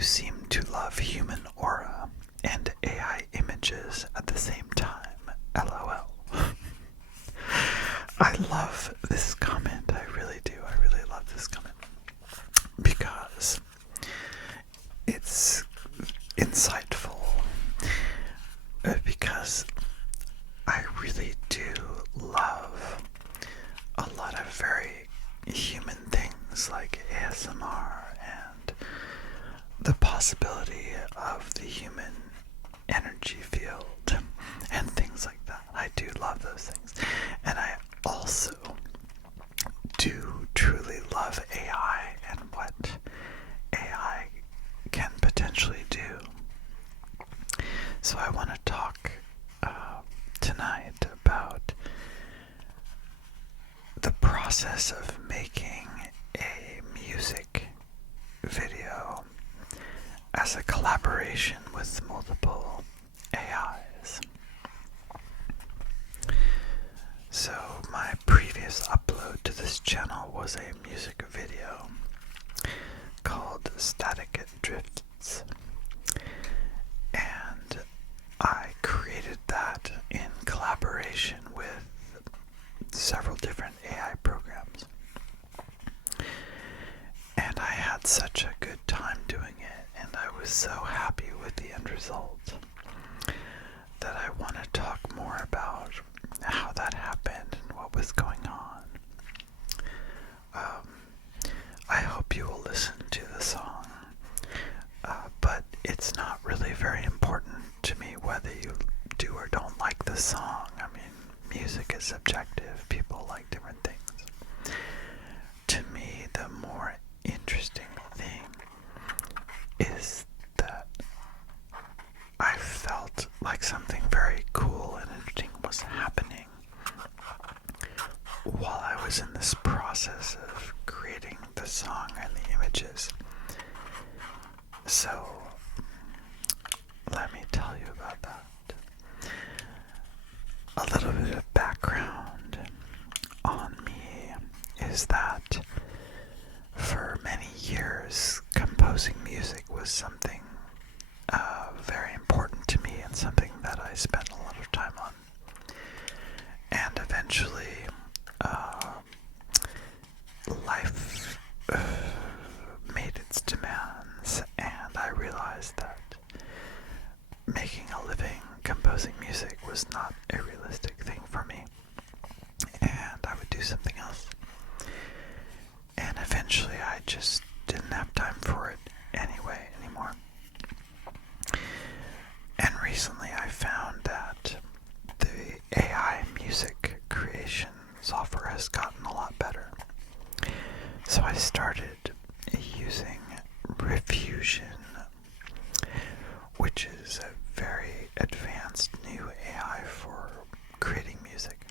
you seem to love human aura and AI images at the same time. LOL. I love this comment. I really do. I really love this comment. Because it's insightful. Because I really do love a lot of very human things like ASMR and the possibility of the human energy field and things like that. I do love those things. And I also do truly love AI and what AI can potentially do. So I want to talk tonight about the process of making a music video as a collaboration with multiple AIs. So my previous upload to this channel was a music video called Static Drifts, and I created that in collaboration with several different AI programs. And I had such a good time doing it, and I was so happy with the end result that I want to talk more about how that happened and what was going on. I hope you will listen to the song, but it's not really very important to me whether you do or don't like the song. I mean, music is subjective. People like different things. To me, the more interesting thing is that I felt like something very cool and interesting was happening while I was in this process of creating the song and the images. So, let me tell you about that. A little bit of background on me is that for many years, composing music was something very important to me and something that I spent a lot of time on. And eventually, life made its demands, and I realized that making a living composing music was not a realistic thing for me, and I would do something else. And eventually I just didn't have time for it anymore. And recently I found that the AI music creation software has gotten a lot better. So I started using Refusion, which is a very advanced new AI for creating music.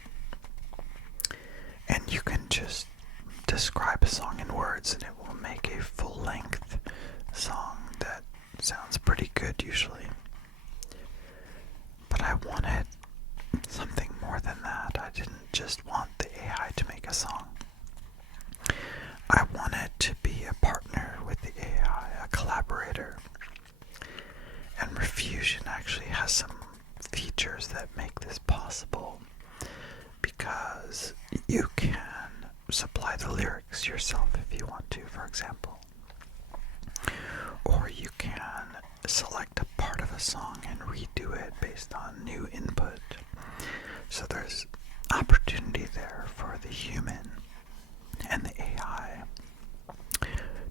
And you can just describe a song in words and it will make a full-length song that sounds pretty good usually. But I wanted something more than that. I didn't just want the AI to make a song. I wanted to be a partner with the AI, a collaborator. And Refusion actually has some features that make this possible, because you can supply the lyrics yourself if you want to, for example. Or you can select a part of a song and redo it based on new input. So there's opportunity there for the human and the AI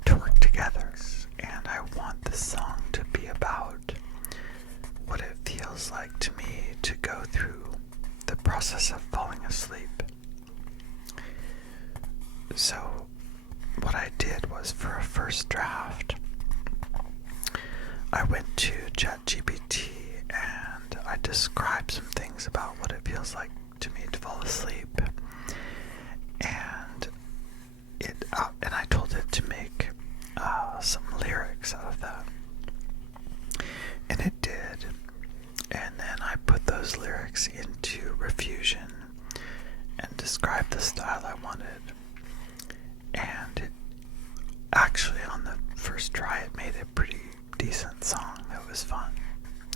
to work together. And I want this song to be about what it feels like to me to go through the process of falling asleep. So what I did was, for a first draft, I went to ChatGPT and I described some things about what it feels like to me to fall asleep, and I told it to make some lyrics out of that, and it did. And then I put those lyrics into Refusion and described the style I wanted. And actually, on the first try, it made a pretty decent song. It was fun.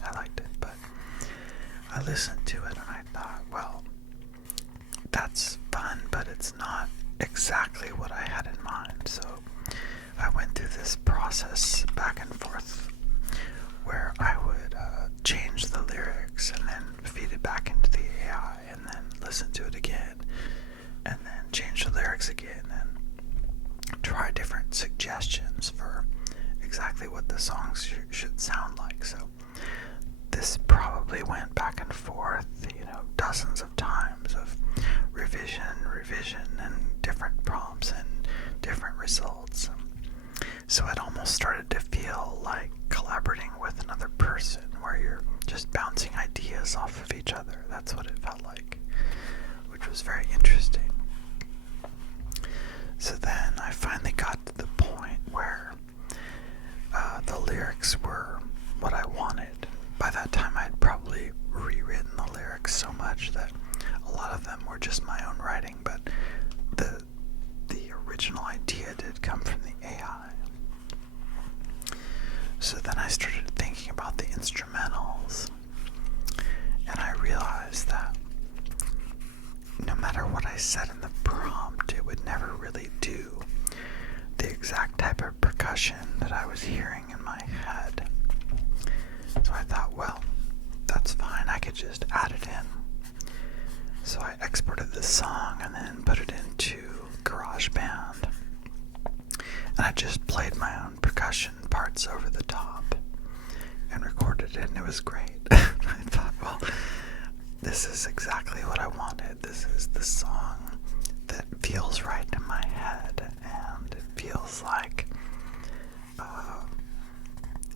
I liked it, but I listened to it and I thought, well, that's fun, but it's not exactly what I had in mind. So I went through this process back and forth where I would change the lyrics and then feed it back into the AI and then listen to it again and then change the lyrics again and try different suggestions for exactly what the songs should sound like. So this probably went back and forth, dozens of times of revision, and different prompts and different results. So it almost started to feel like collaborating with another person, where you're just bouncing ideas off of each other. That's what it felt like, which was very interesting. So then I finally got to the point where the lyrics were what I wanted. By that time I'd probably rewritten the lyrics so much that a lot of them were just my own writing, but the original idea did come from the AI. So then I started thinking about the instrumentals, and I realized that no matter what I said in the prompt, it would never really do the exact type of percussion that I was hearing in my head. So I thought, well, that's fine, I could just add it in. So I exported the song and then put it into GarageBand. And I just played my own percussion parts over the top and recorded it, and it was great. I thought, well, this is exactly what I wanted. This is the song that feels right in my head, and it feels like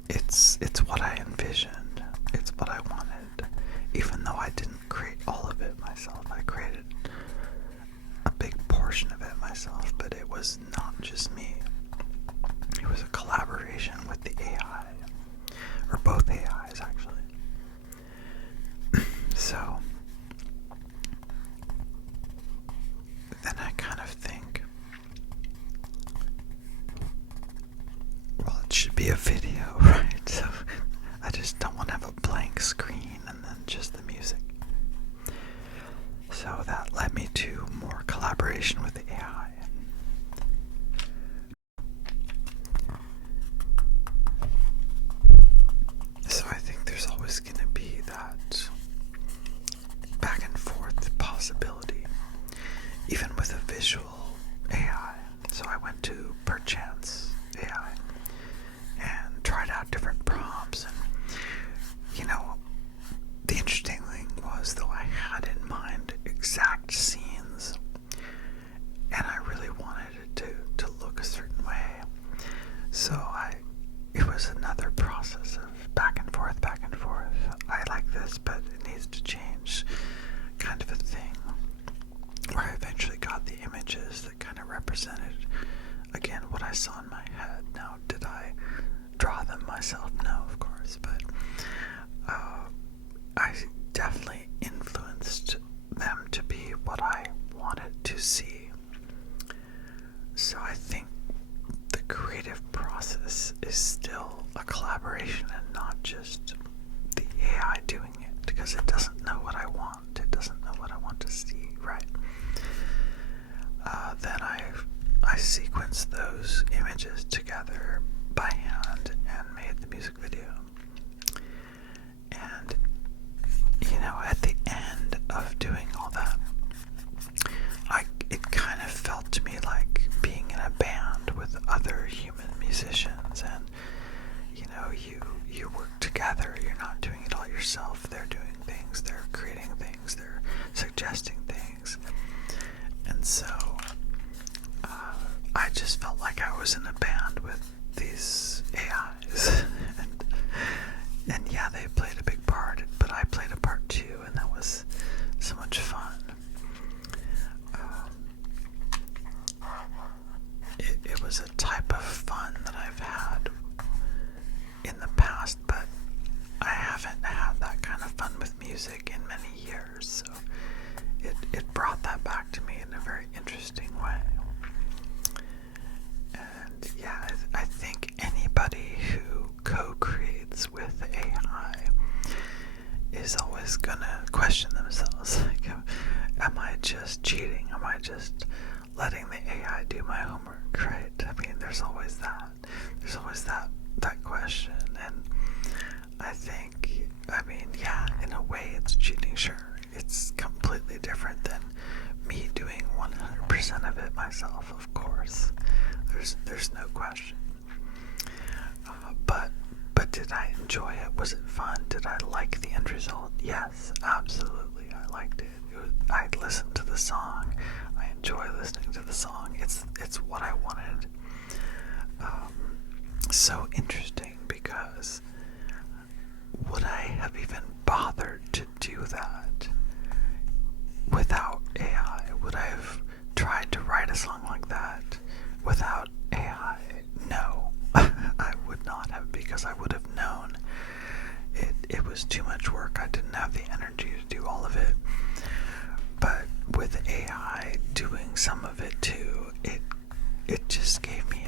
it's what I envisioned. It's what I wanted, even though I didn't create all of it myself. I created a big portion of it myself, but it was not just me. It was a collaboration with the AI, or both AIs actually. So then I kind of think, well, it should be a video, right? So I just don't want to have a blank screen and then just the music. So that led me to more collaboration with the AI. So I think there's always going to be that back and forth possibility, even with a visual AI. So I went to Perchance AI and tried out different prompts, and the interesting thing was, though I had in mind exact scenes and I really wanted it to look a certain way, so it was another process of back and forth. I like this, but it needs to change, kind of a thing, where I eventually got the images that kind of represented, again, what I saw in my head. Now, did I draw them myself? No, of course, but I definitely influenced them to be what I wanted to see. So I think the creative process is still a collaboration and not just the AI doing it, because it doesn't know what I want. It doesn't know what I want to see, right? Then I sequenced those images together by hand and made the music video. And at the end of doing all that, it kind of felt to me like being in a band with other human musicians, and you work together. You're not doing it all yourself. They're doing things, they're creating things, they're suggesting things. And so I just felt like I was in a band with these AIs, and enjoy it? Was it fun? Did I like the end result? Yes, absolutely. I liked it. I listened to the song. I enjoy listening to the song. It's what I wanted. So interesting, because would I have even bothered to do that without AI? Would I have tried to write a song like that without AI? No, I would not have, because I would have known it was too much work. I didn't have the energy to do all of it. But with AI doing some of it too, it just gave me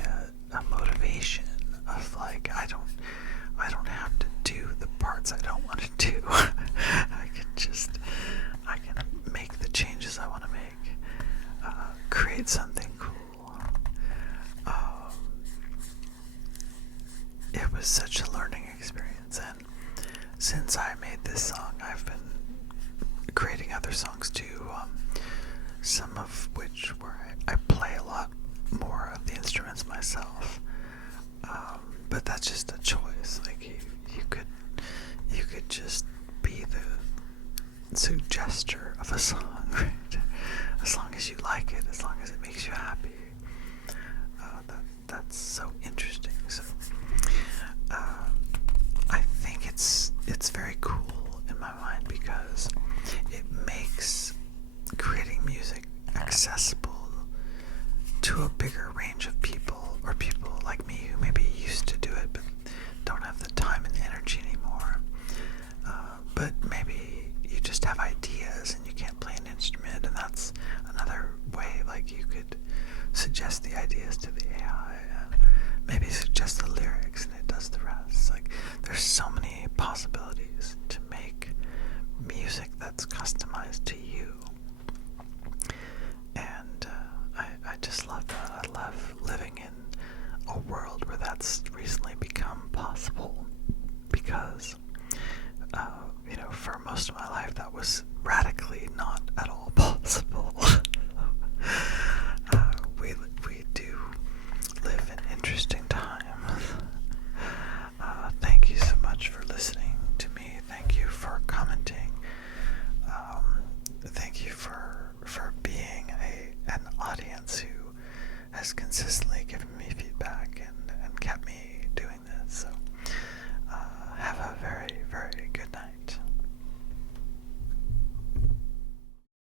a motivation of like, I don't have to do the parts I don't want to do. I can make the changes I want to make, create something cool. It was such a learning experience, and since I made this song, I've been creating other songs too, some of which where I play a lot more of the instruments myself, but that's just a choice. Like you could just be the suggester of a song, right? As long as you like it, as long as it makes you happy. That's so interesting. So I think it's very cool in my mind, because it makes creating music accessible to a bigger range of people, or people like me who maybe used to do it but don't have the time and energy anymore. But maybe you just have ideas and you can't play an instrument, and that's another way. Like, you could suggest the ideas to the AI and maybe suggest the lyrics, and it does the rest. Like, there's so many possibilities to make music that's customized to you. And I just love that. I love living in a world where that's recently become possible, because for most of my life that was radically not at all possible. We do live in interesting times. Thank you so much for listening to me. Thank you for commenting. Thank you for being an audience who has consistently given me feedback, and